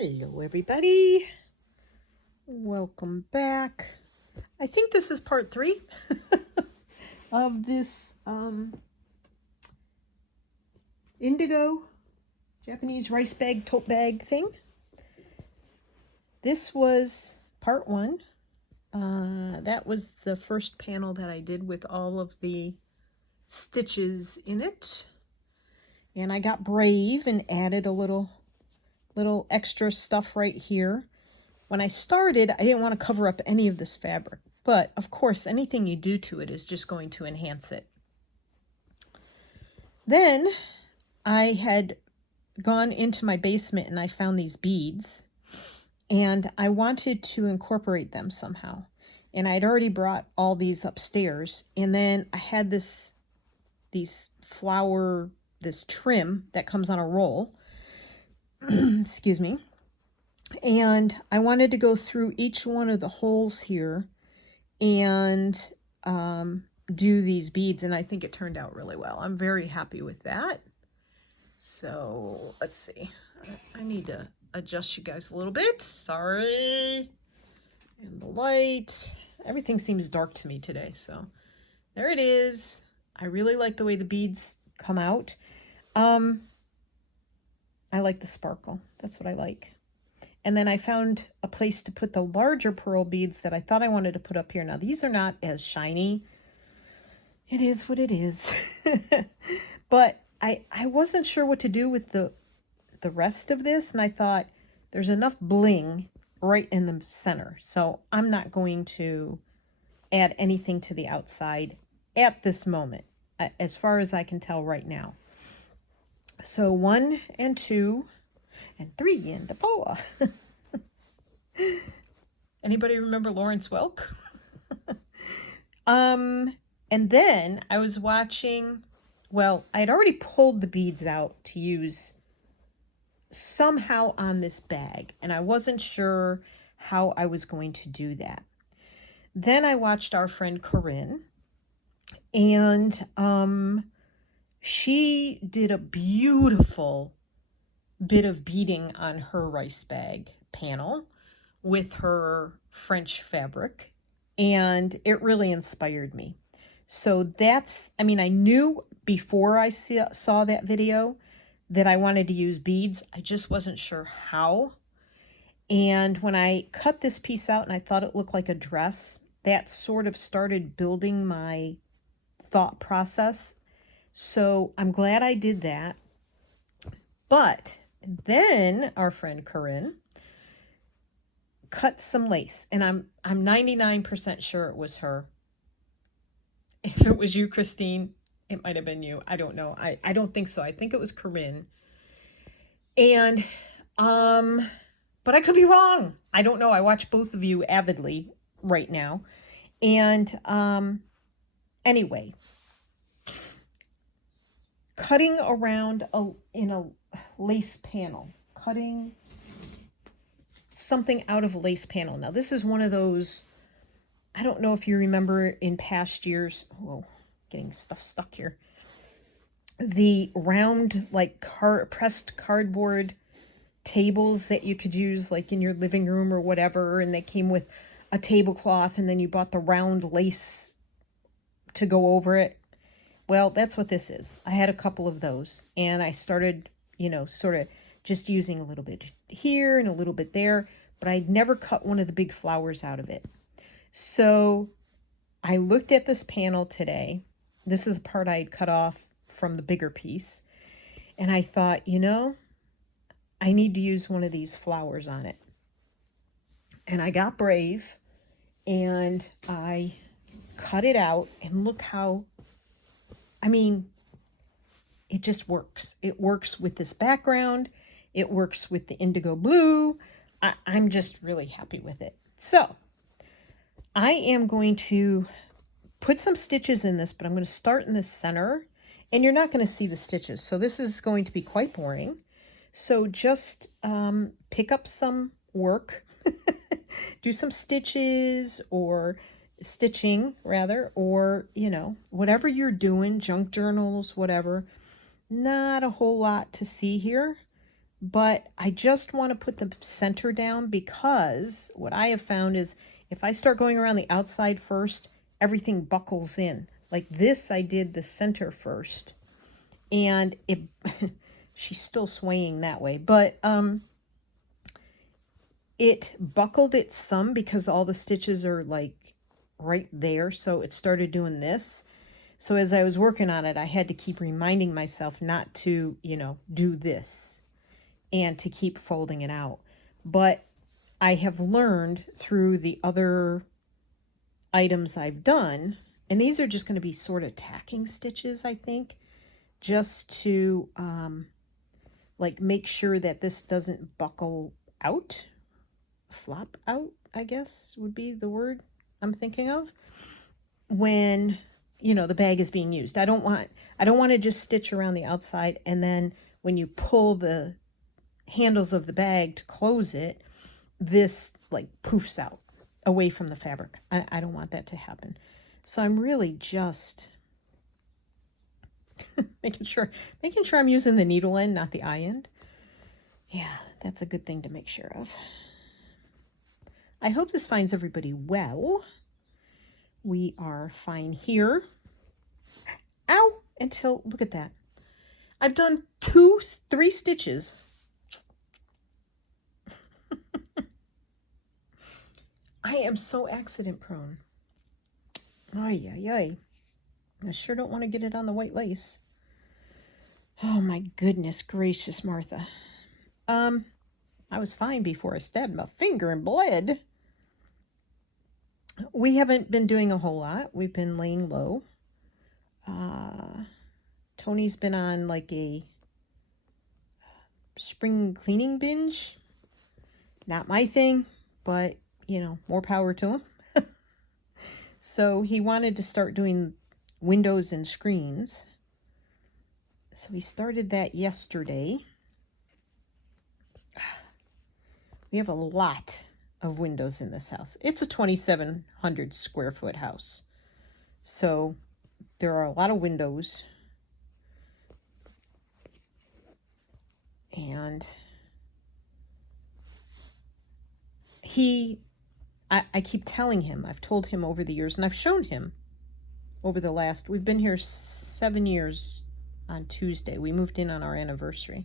Hello everybody, welcome back. I think this is part 3 of this Indigo Japanese rice bag tote bag thing. This was part 1. That was the first panel that I did with all of the stitches in it, and I got brave and added a little extra stuff right here. When I started, I didn't want to cover up any of this fabric, but of course anything you do to it is just going to enhance it. Then I had gone into my basement and I found these beads, and I wanted to incorporate them somehow. And I'd already brought all these upstairs, and then I had this trim that comes on a roll. Excuse me. And I wanted to go through each one of the holes here and do these beads, and I think it turned out really well. I'm very happy with that. So let's see. I need to adjust you guys a little bit. Sorry. And the light. Everything seems dark to me today, so there it is. I really like the way the beads come out. I like the sparkle. That's what I like. And then I found a place to put the larger pearl beads that I thought I wanted to put up here. Now, these are not as shiny. It is what it is. But I wasn't sure what to do with the rest of this, and I thought there's enough bling right in the center. So I'm not going to add anything to the outside at this moment, as far as I can tell right now. So 1 and 2 and 3 and 4. Anybody remember Lawrence Welk? And then I was watching, well, I'd already pulled the beads out to use somehow on this bag, and I wasn't sure how I was going to do that. Then I watched our friend Corinne, and she did a beautiful bit of beading on her rice bag panel with her French fabric, and it really inspired me. So that's, I mean, I knew before I saw that video that I wanted to use beads. I just wasn't sure how. And when I cut this piece out and I thought it looked like a dress, that sort of started building my thought process. So I'm glad I did that. But then our friend Corinne cut some lace, and I'm 99% sure it was her. If it was you, Christine, it might have been you. I don't know. I don't think so. I think it was Corinne. And but I could be wrong. I don't know. I watch both of you avidly right now. And anyway, cutting around in a lace panel, cutting something out of a lace panel. Now, this is one of those, I don't know if you remember in past years, whoa, getting stuff stuck here, the round, like pressed cardboard tables that you could use like in your living room or whatever, and they came with a tablecloth, and then you bought the round lace to go over it. Well, that's what this is. I had a couple of those, and I started, sort of just using a little bit here and a little bit there, but I'd never cut one of the big flowers out of it. So I looked at this panel today. This is a part I had cut off from the bigger piece, and I thought, I need to use one of these flowers on it. And I got brave, and I cut it out, and look how, I mean, it just works. It works with this background. It works with the indigo blue. I'm just really happy with it. So I am going to put some stitches in this, but I'm going to start in the center, and you're not going to see the stitches. So this is going to be quite boring. So just pick up some work, do some stitches, or stitching rather, or whatever you're doing, junk journals, whatever. Not a whole lot to see here, but I just want to put the center down because what I have found is if I start going around the outside first, everything buckles in. Like this, I did the center first, and it she's still swaying that way, but it buckled it some because all the stitches are like right there, so it started doing this. So as I was working on it, I had to keep reminding myself not to, do this and to keep folding it out. But I have learned through the other items I've done, and these are just going to be sort of tacking stitches, I think, just to like make sure that this doesn't buckle out, flop out, I guess would be the word I'm thinking of, when the bag is being used. I don't want to just stitch around the outside and then when you pull the handles of the bag to close it, this like poofs out away from the fabric. I don't want that to happen. So I'm really just making sure I'm using the needle end, not the eye end. Yeah, that's a good thing to make sure of. I hope this finds everybody well. We are fine here. Ow! Until, look at that. I've done 3 stitches. I am so accident prone. Ay, ay, ay. I sure don't want to get it on the white lace. Oh my goodness gracious, Martha. I was fine before I stabbed my finger and bled. We haven't been doing a whole lot. We've been laying low. Tony's been on like a spring cleaning binge. Not my thing, but more power to him. So he wanted to start doing windows and screens. So we started that yesterday. We have a lot of windows in this house. It's a 2,700 square foot house. So there are a lot of windows. And I keep telling him, I've told him over the years, and I've shown him over the last, we've been here 7 years on Tuesday. We moved in on our anniversary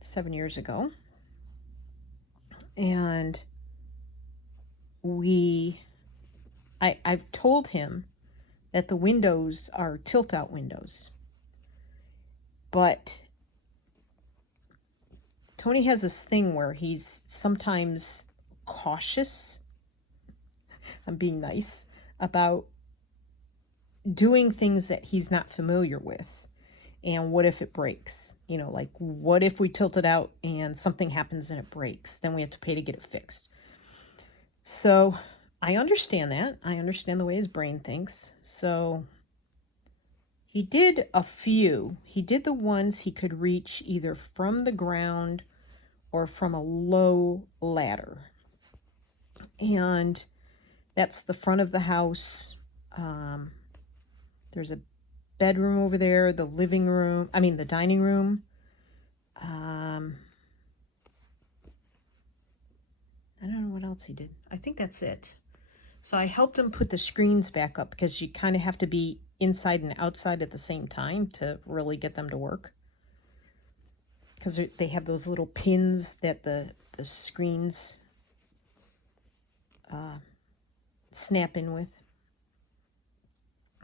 7 years ago. And I've told him that the windows are tilt-out windows. But Tony has this thing where he's sometimes cautious, I'm being nice, about doing things that he's not familiar with. And what if it breaks? Like what if we tilt it out and something happens and it breaks? Then we have to pay to get it fixed. So I understand that. I understand the way his brain thinks. So he did a few. He did the ones he could reach either from the ground or from a low ladder. And that's the front of the house. There's a bedroom over there, the dining room. I don't know what else he did. I think that's it. So I helped him put the screens back up because you kind of have to be inside and outside at the same time to really get them to work. Because they have those little pins that the screens snap in with.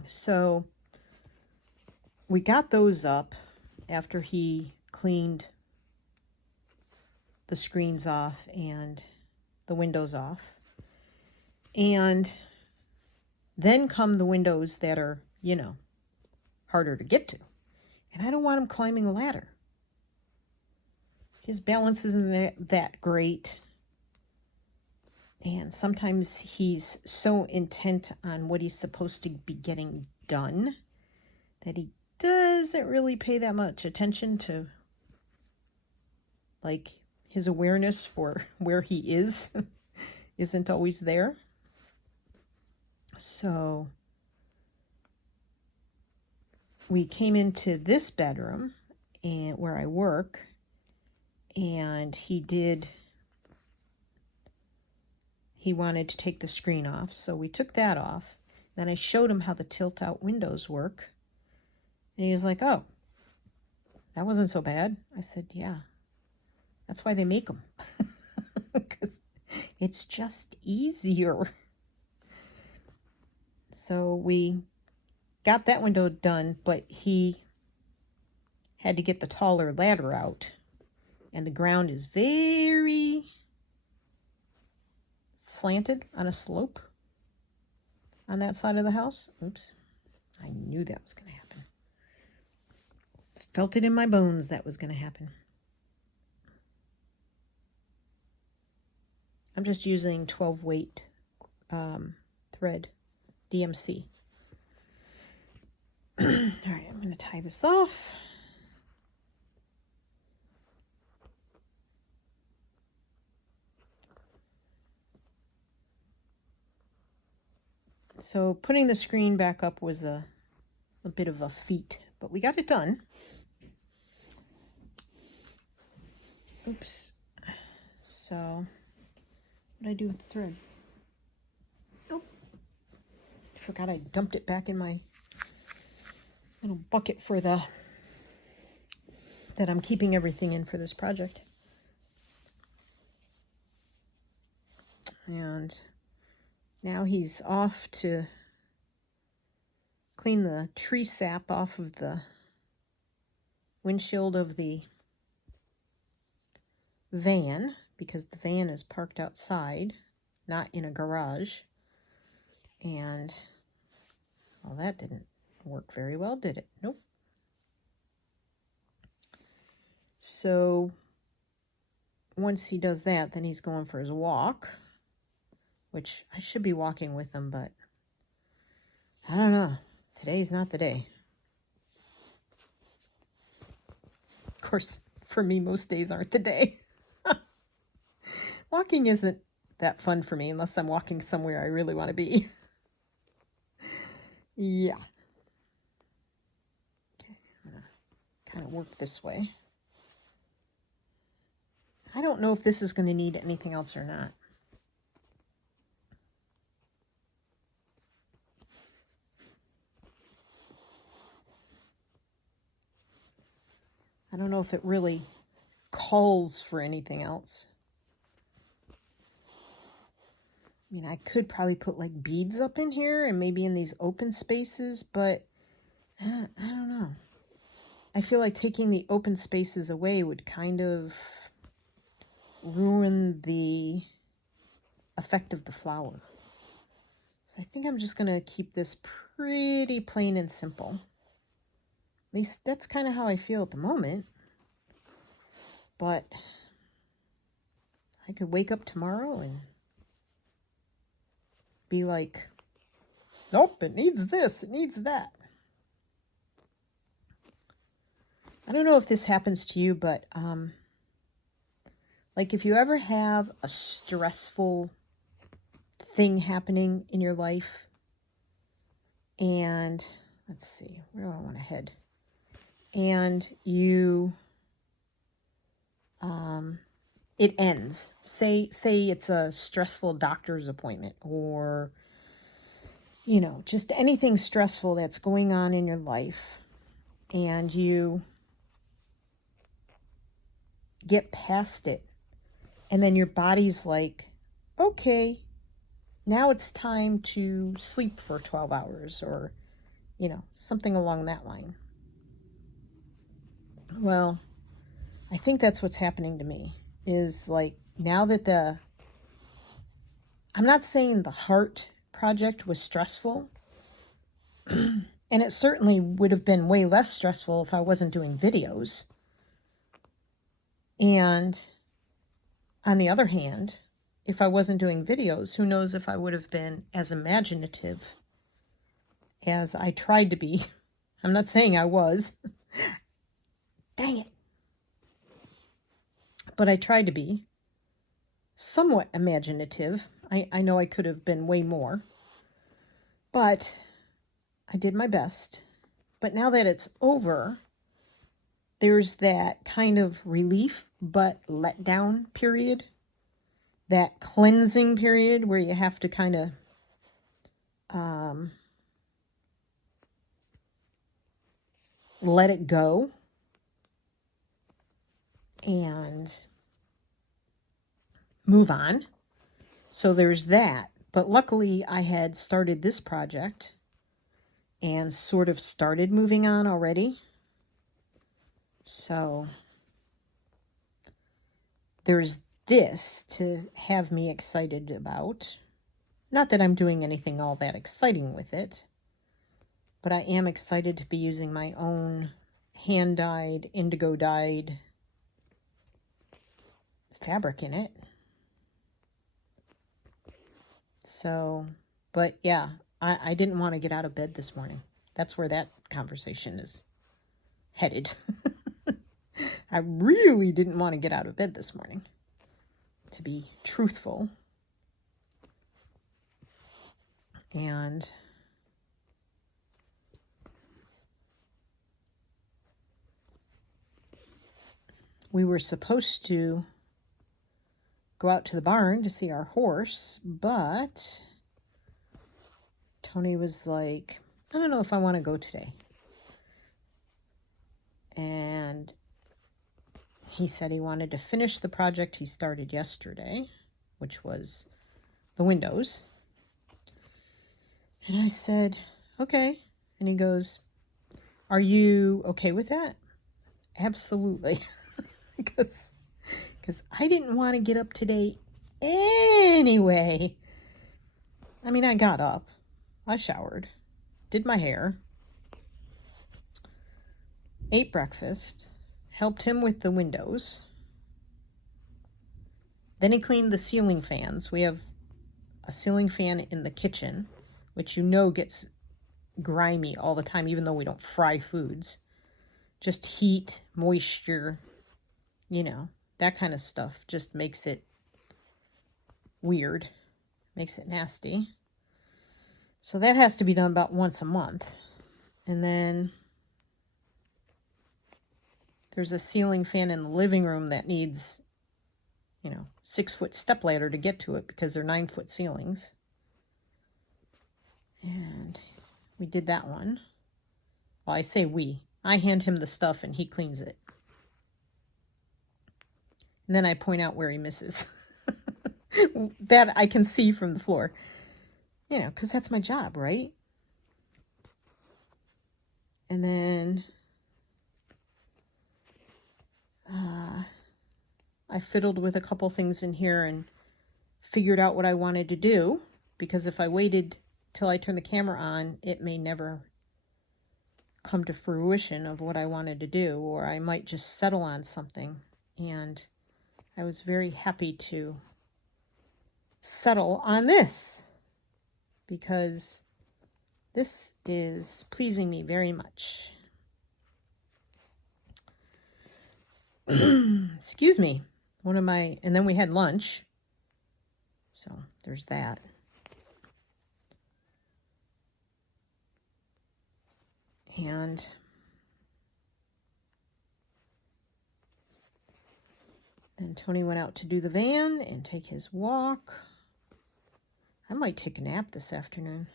So we got those up after he cleaned the screens off and the windows off. And then come the windows that are, harder to get to. And I don't want him climbing a ladder. His balance isn't that great. And sometimes he's so intent on what he's supposed to be getting done that he doesn't really pay that much attention to, like, his awareness for where he is isn't always there. So we came into this bedroom and where I work, and he wanted to take the screen off, so we took that off. Then I showed him how the tilt-out windows work, and he was like, oh, that wasn't so bad. I said, yeah, that's why they make them, because it's just easier. So we got that window done, but he had to get the taller ladder out, and the ground is very slanted on a slope on that side of the house. Oops, I knew that was going to happen. Felt it in my bones that was going to happen. I'm just using 12 weight thread DMC. All right, I'm going to tie this off. So putting the screen back up was a bit of a feat, but we got it done. Oops. So what did I do with the thread? Oh, I forgot I dumped it back in my little bucket for that I'm keeping everything in for this project. And now he's off to clean the tree sap off of the windshield of the van, because the van is parked outside, not in a garage. And, well, that didn't work very well, did it? Nope. So once he does that, then he's going for his walk, which I should be walking with him, but I don't know. Today's not the day. Of course, for me, most days aren't the day. Walking isn't that fun for me unless I'm walking somewhere I really want to be. Yeah. Okay, I'm going to kind of work this way. I don't know if this is going to need anything else or not. I don't know if it really calls for anything else. I mean, I could probably put like beads up in here and maybe in these open spaces, but I don't know. I feel like taking the open spaces away would kind of ruin the effect of the flower. So I think I'm just going to keep this pretty plain and simple. At least that's kind of how I feel at the moment. But I could wake up tomorrow and be like, nope, it needs this, it needs that. I don't know if this happens to you, but like if you ever have a stressful thing happening in your life, and let's see, where do I want to head? And you, it ends. Say it's a stressful doctor's appointment, or, you know, just anything stressful that's going on in your life, and you get past it, and then your body's like, okay, now it's time to sleep for 12 hours, or, you know, something along that line. Well, I think that's what's happening to me, is like, now that I'm not saying the heart project was stressful, and it certainly would have been way less stressful if I wasn't doing videos. And on the other hand, if I wasn't doing videos, who knows if I would have been as imaginative as I tried to be. I'm not saying I was. Dang it. But I tried to be somewhat imaginative. I know I could have been way more. But I did my best. But now that it's over, there's that kind of relief but letdown period, that cleansing period where you have to kind of let it go and move on. So there's that. But luckily I had started this project and sort of started moving on already. So there's this to have me excited about. Not that I'm doing anything all that exciting with it, but I am excited to be using my own hand-dyed, indigo-dyed fabric in it. So, but yeah, I didn't want to get out of bed this morning. That's where that conversation is headed. I really didn't want to get out of bed this morning, to be truthful. And we were supposed to go out to the barn to see our horse, but Tony was like, I don't know if I want to go today. And he said he wanted to finish the project he started yesterday, which was the windows. And I said, okay. And he goes, are you okay with that? Absolutely. Because I didn't want to get up today anyway. I mean, I got up, I showered, did my hair, ate breakfast, helped him with the windows. Then he cleaned the ceiling fans. We have a ceiling fan in the kitchen, which you know gets grimy all the time, even though we don't fry foods. Just heat, moisture, you know, that kind of stuff just makes it weird, makes it nasty. So that has to be done about once a month. And then there's a ceiling fan in the living room that needs, 6-foot step ladder to get to it because they're 9-foot ceilings. And we did that one. Well, I say we. I hand him the stuff and he cleans it. And then I point out where he misses. That I can see from the floor. Because that's my job, right? And then I fiddled with a couple things in here and figured out what I wanted to do. Because if I waited till I turned the camera on, it may never come to fruition of what I wanted to do. Or I might just settle on something. And I was very happy to settle on this, because this is pleasing me very much. Excuse me. And then we had lunch. So there's that. And then Tony went out to do the van and take his walk. I might take a nap this afternoon.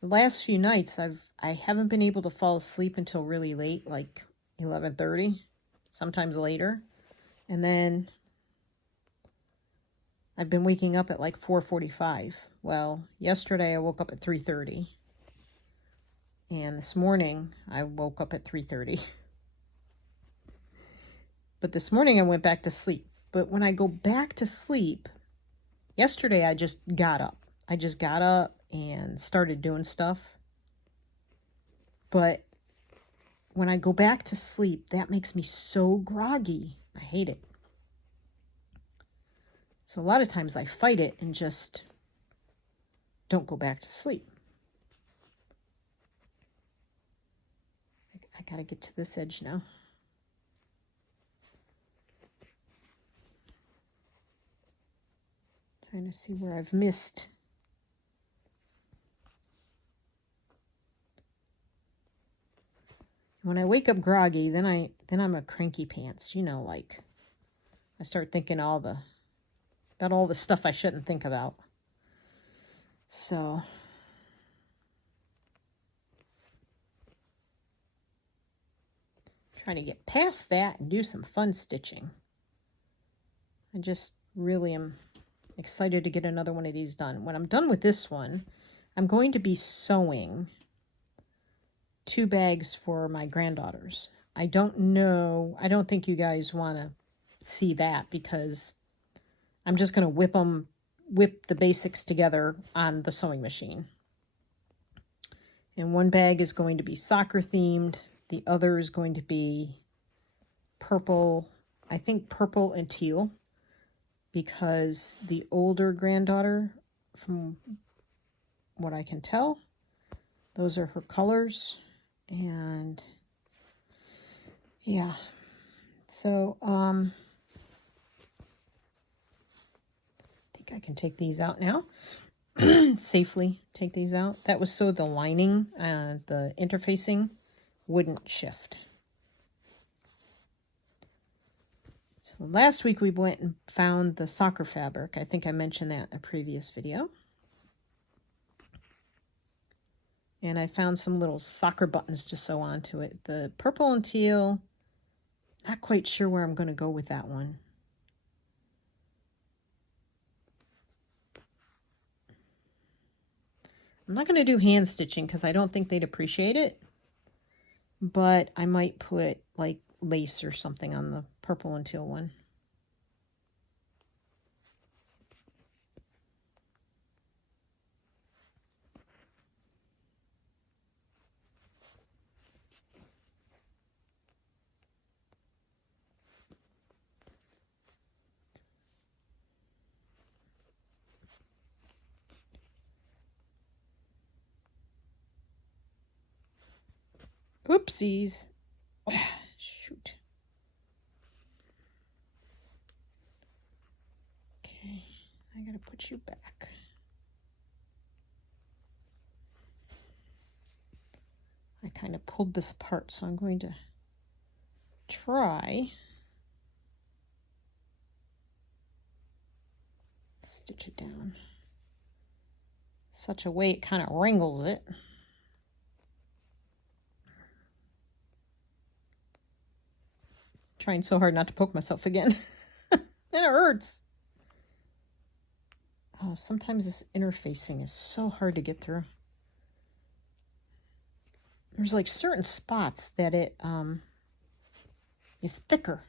The last few nights I haven't been able to fall asleep until really late, like 11:30, sometimes later. And then I've been waking up at like 4:45. Well, yesterday I woke up at 3:30. And this morning I woke up at 3:30. But this morning I went back to sleep. But when I go back to sleep, yesterday I just got up. I just got up and started doing stuff. But when I go back to sleep, that makes me so groggy. I hate it. So a lot of times I fight it and just don't go back to sleep. I gotta get to this edge now. Trying to see where I've missed. When I wake up groggy, then I'm a cranky pants. You know, like I start thinking about all the stuff I shouldn't think about. So trying to get past that and do some fun stitching. I just really am excited to get another one of these done. When I'm done with this one, I'm going to be sewing 2 bags for my granddaughters. I don't know. I don't think you guys want to see that because I'm just going to whip the basics together on the sewing machine. And one bag is going to be soccer themed. The other is going to be purple, I think purple and teal, because the older granddaughter, from what I can tell, those are her colors. And yeah, so I think I can take these out now. Safely take these out. That was so the lining, the interfacing wouldn't shift. So last week we went and found the soccer fabric. I think I mentioned that in a previous video. And I found some little soccer buttons to sew onto it. The purple and teal, not quite sure where I'm going to go with that one. I'm not going to do hand stitching because I don't think they'd appreciate it. But I might put like lace or something on the purple and teal one. Oopsies. Shoot. Okay, I gotta put you back. I kind of pulled this apart, so I'm going to try stitch it down such a way it kind of wrangles it. Trying so hard not to poke myself again. And it hurts. Oh, sometimes this interfacing is so hard to get through. There's like certain spots that it is thicker.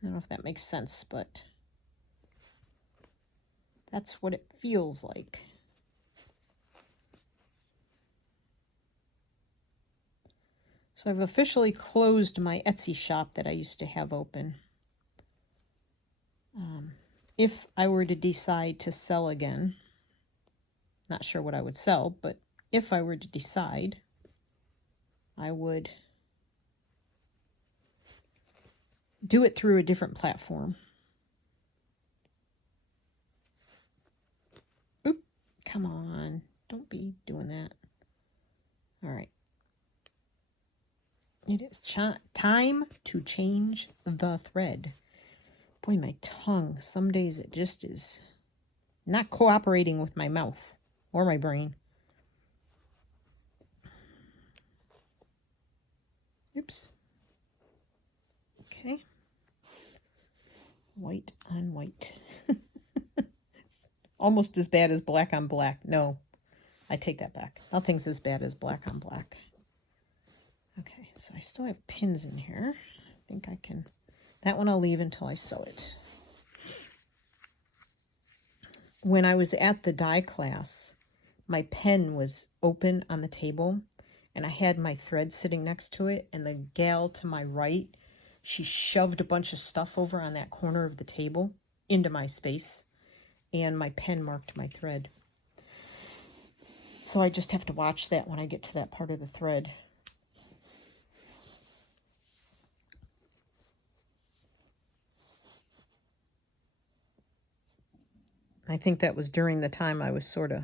I don't know if that makes sense, but that's what it feels like. So I've officially closed my Etsy shop that I used to have open. If I were to decide to sell again, not sure what I would sell, but if I were to decide, I would do it through a different platform. Oop, come on, don't be doing that. All right. It is time to change the thread. Boy, my tongue, some days it just is not cooperating with my mouth or my brain. Oops. Okay. White on white. It's almost as bad as black on black. No, I take that back. Nothing's as bad as black on black. Okay, so I still have pins in here. I think I can... That one I'll leave until I sew it. When I was at the dye class, my pen was open on the table, and I had my thread sitting next to it, and the gal to my right, she shoved a bunch of stuff over on that corner of the table into my space, and my pen marked my thread. So I just have to watch that when I get to that part of the thread. I think that was during the time I was sort of,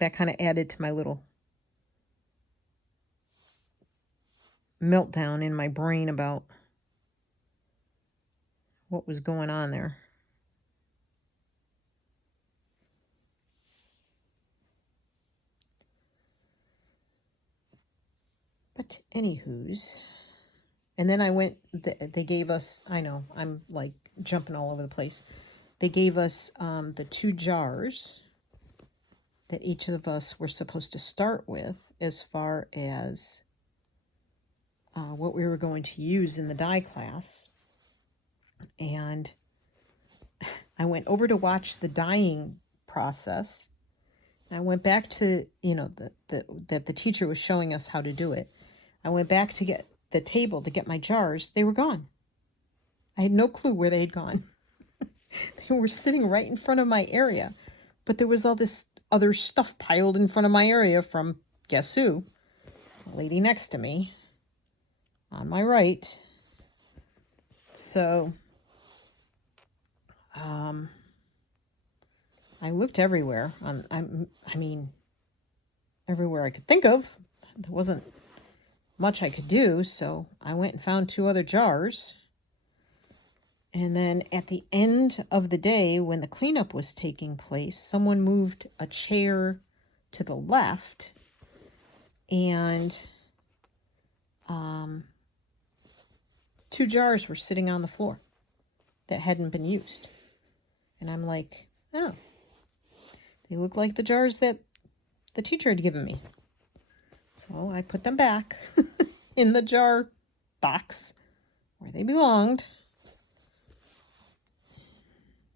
that kind of added to my little meltdown in my brain about what was going on there. But anywho's, and then I went, they gave us, I know, I'm like jumping all over the place. They gave us the 2 jars that each of us were supposed to start with as far as what we were going to use in the dye class. And I went over to watch the dyeing process. I went back to, you know, that the teacher was showing us how to do it. I went back to get the table to get my jars. They were gone. I had no clue where they had gone. They were sitting right in front of my area. But there was all this other stuff piled in front of my area from, guess who? The lady next to me on my right. So, I looked everywhere. I mean, everywhere I could think of. There wasn't much I could do, so I went and found 2 other jars. And then at the end of the day, when the cleanup was taking place, someone moved a chair to the left, and 2 jars were sitting on the floor that hadn't been used. And I'm like, oh, they look like the jars that the teacher had given me. So I put them back in the jar box where they belonged.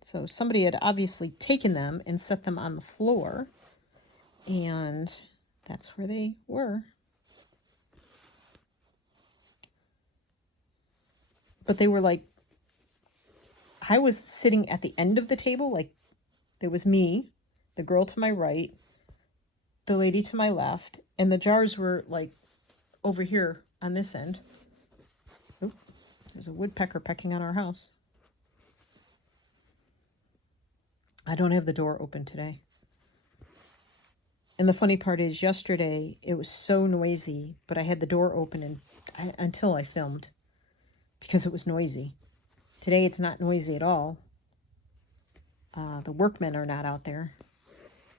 So somebody had obviously taken them and set them on the floor, and that's where they were. But they were like, I was sitting at the end of the table, like there was me, the girl to my right, the lady to my left, and the jars were like over here on this end. Oh, there's a woodpecker pecking on our house. I don't have the door open today. And the funny part is, yesterday it was so noisy, but I had the door open until I filmed because it was noisy. Today it's not noisy at all. The workmen are not out there,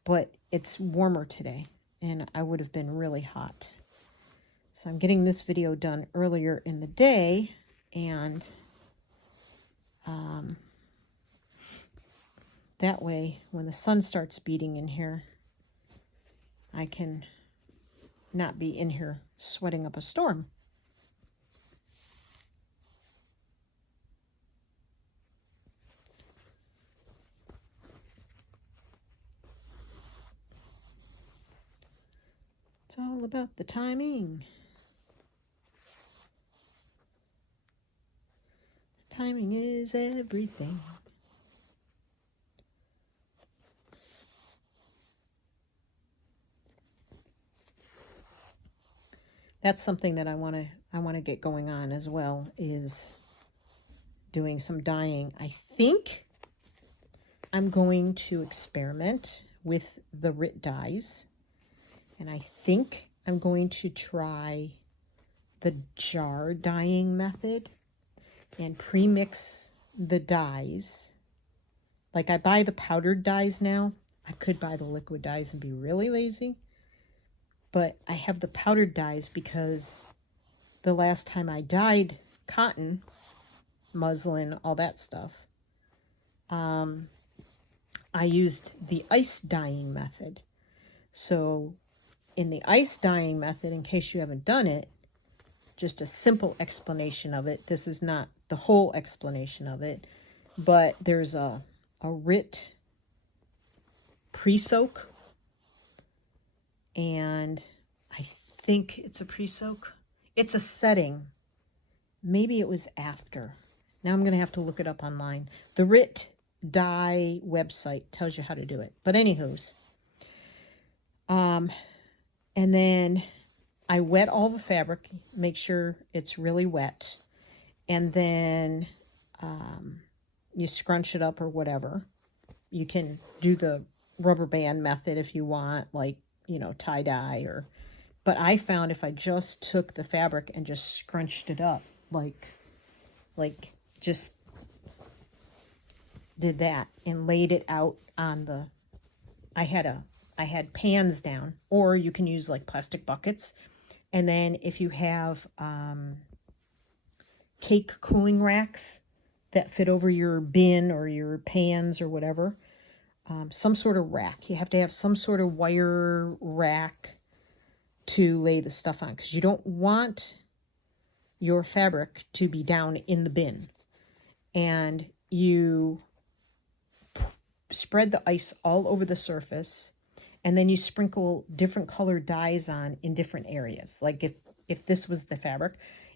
but it's warmer today, and I would have been really hot. So I'm getting this video done earlier in the day, and that way, when the sun starts beating in here, I can not be in here sweating up a storm. It's all about the timing. Timing is everything. That's something that I want to get going on as well, is doing some dyeing. I think I'm going to experiment with the RIT dyes, and I think I'm going to try the jar dyeing method and pre-mix the dyes. Like, I buy the powdered dyes now. I could buy the liquid dyes and be really lazy, but I have the powdered dyes because the last time I dyed cotton, muslin, all that stuff, I used the ice dyeing method. So in the ice dyeing method, in case you haven't done it, just a simple explanation of it. This is not the whole explanation of it, but there's a RIT pre-soak, and I think it's a pre-soak. It's a setting. Maybe it was after. Now I'm going to have to look it up online. The RIT dye website tells you how to do it. But anywho's, and then I wet all the fabric, make sure it's really wet, and then you scrunch it up or whatever. You can do the rubber band method if you want, like, you know, tie-dye or But I found if I just took the fabric and just scrunched it up, like just did that and laid it out on the, I had pans down, or you can use like plastic buckets. And then if you have cake cooling racks that fit over your bin or your pans or whatever, some sort of rack. You have to have some sort of wire rack to lay the stuff on, because you don't want your fabric to be down in the bin. And you spread the ice all over the surface, and then you sprinkle different colored dyes on in different areas. Like if this was the fabric,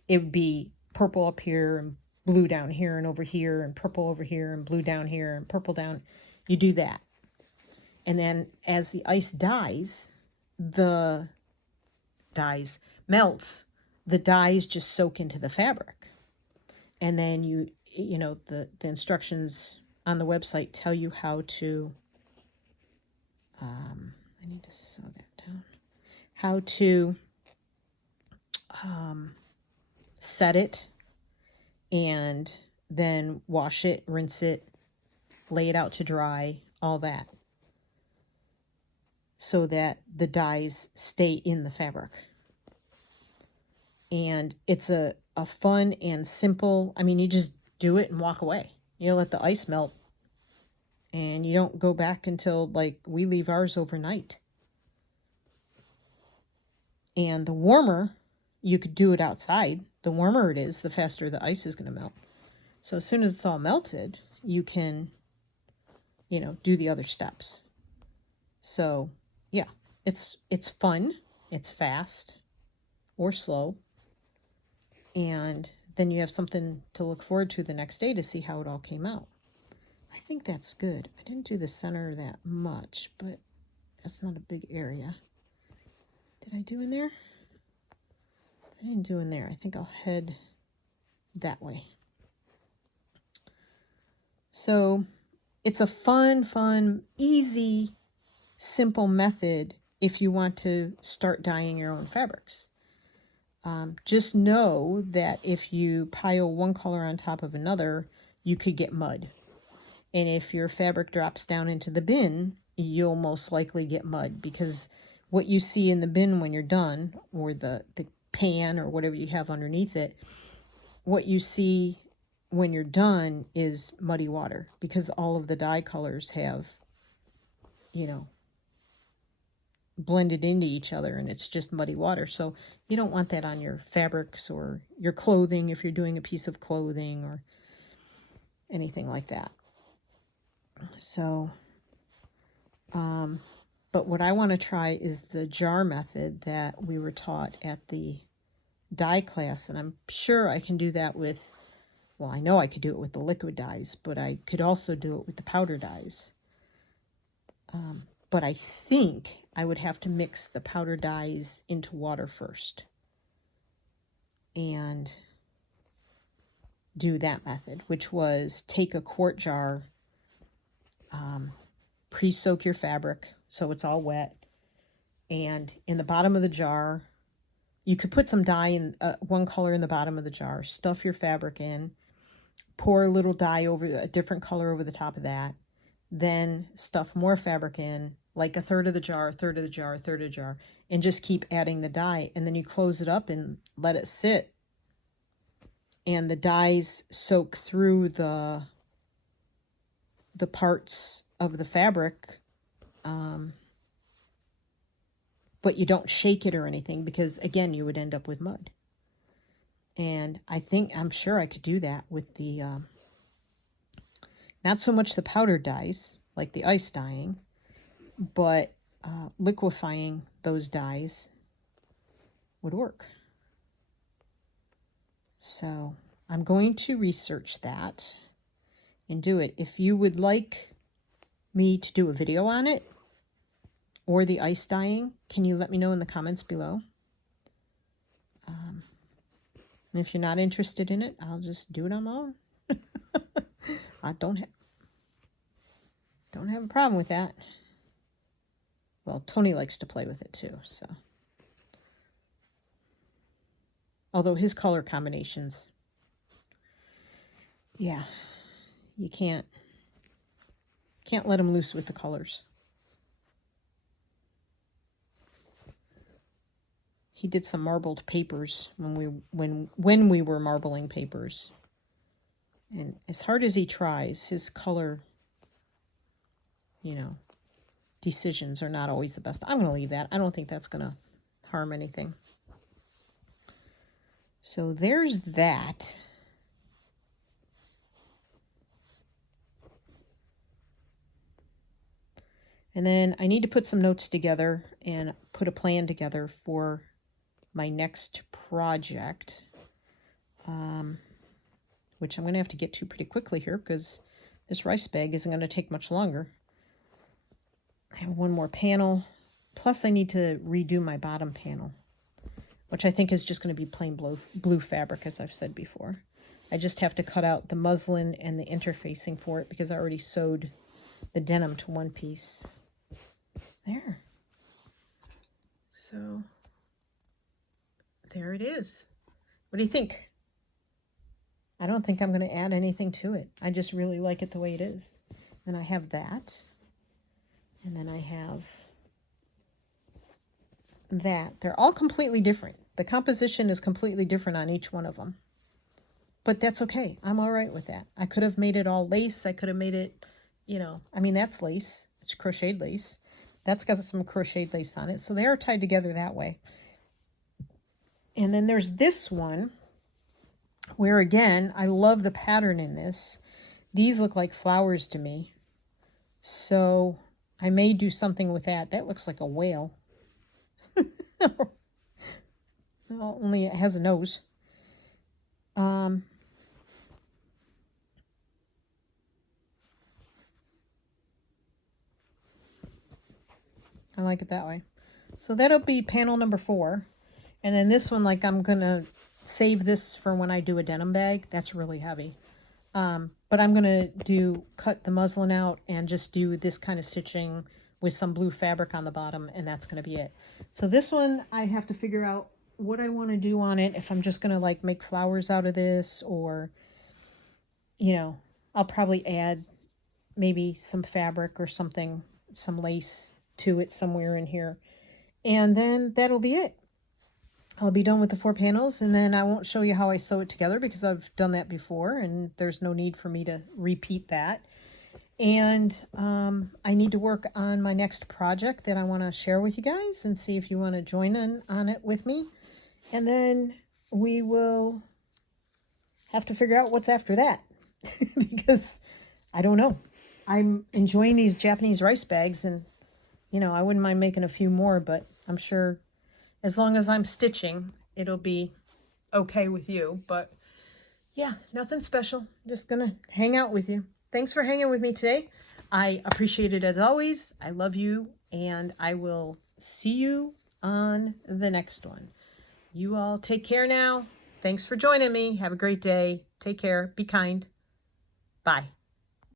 it would be purple up here and blue down here and over here and purple over here and blue down here and purple down. You do that. And then as the ice melts, the dyes just soak into the fabric. And then you know, the instructions on the website tell you how to, I need to sew that down, how to set it and then wash it, rinse it, lay it out to dry, all that, so that the dyes stay in the fabric. And it's a fun and simple, I mean, you just do it and walk away. You let the ice melt, and you don't go back until, like, we leave ours overnight. And the warmer, you could do it outside. The warmer it is, the faster the ice is going to melt. So as soon as it's all melted, you can, you know, do the other steps. So yeah, it's fun, it's fast or slow, and then you have something to look forward to the next day to see how it all came out. I think that's good. I didn't do the center that much, but that's not a big area. Did I do in there? I didn't do in there. I think I'll head that way. So it's a fun, easy, simple method if you want to start dyeing your own fabrics. Just know that if you pile one color on top of another, you could get mud. And if your fabric drops down into the bin, you'll most likely get mud, because what you see in the bin when you're done, or the pan or whatever you have underneath it, what you see when you're done is muddy water, because all of the dye colors have, you know, blended into each other, and it's just muddy water. So you don't want that on your fabrics or your clothing if you're doing a piece of clothing or anything like that. So but what I want to try is the jar method that we were taught at the dye class, and I'm sure I can do that with, well, I know I could do it with the liquid dyes, but I could also do it with the powder dyes. But I think I would have to mix the powder dyes into water first and do that method, which was take a quart jar, pre-soak your fabric so it's all wet, and in the bottom of the jar, you could put some dye in, one color in the bottom of the jar, stuff your fabric in, pour a little dye over, a different color over the top of that, then stuff more fabric in, like a third of the jar, a third of the jar, a third of the jar, and just keep adding the dye. And then you close it up and let it sit, and the dyes soak through the parts of the fabric, but you don't shake it or anything, because again, you would end up with mud. And I'm sure I could do that with the, not so much the powdered dyes, like the ice dyeing, but liquefying those dyes would work. So I'm going to research that and do it. If you would like me to do a video on it, or the ice dyeing, can you let me know in the comments below? And if you're not interested in it, I'll just do it on my own. I don't have a problem with that. Well, Tony likes to play with it too, so. Although his color combinations, yeah, you can't let him loose with the colors. He did some marbled papers when we were marbling papers. And as hard as he tries, his color, you know, decisions are not always the best. I'm going to leave that. I don't think that's going to harm anything. So there's that. And then I need to put some notes together and put a plan together for my next project, which I'm going to have to get to pretty quickly here because this rice bag isn't going to take much longer. I have one more panel, plus I need to redo my bottom panel, which I think is just going to be plain blue fabric, as I've said before. I just have to cut out the muslin and the interfacing for it because I already sewed the denim to one piece. There. So, there it is. What do you think? I don't think I'm going to add anything to it. I just really like it the way it is. Then I have that. And then I have that. They're all completely different. The composition is completely different on each one of them. But that's okay. I'm all right with that. I could have made it all lace. I could have made it, you know, I mean, that's lace. It's crocheted lace. That's got some crocheted lace on it. So they are tied together that way. And then there's this one where, again, I love the pattern in this. These look like flowers to me. So I may do something with that. That looks like a whale. Well, only it has a nose. I like it that way. So that'll be panel number 4. And then this one, like, I'm going to save this for when I do a denim bag. That's really heavy. But I'm going to cut the muslin out and just do this kind of stitching with some blue fabric on the bottom, and that's going to be it. So this one, I have to figure out what I want to do on it. If I'm just going to, like, make flowers out of this, or, you know, I'll probably add maybe some fabric or something, some lace to it somewhere in here. And then that'll be it. I'll be done with the 4 panels, and then I won't show you how I sew it together because I've done that before and there's no need for me to repeat that. And I need to work on my next project that I want to share with you guys and see if you want to join in on it with me. And then we will have to figure out what's after that because I don't know. I'm enjoying these Japanese rice bags, and, you know, I wouldn't mind making a few more, but I'm sure as long as I'm stitching, it'll be okay with you. But yeah, nothing special. Just gonna hang out with you. Thanks for hanging with me today. I appreciate it as always. I love you, and I will see you on the next one. You all take care now. Thanks for joining me. Have a great day. Take care. Be kind. Bye.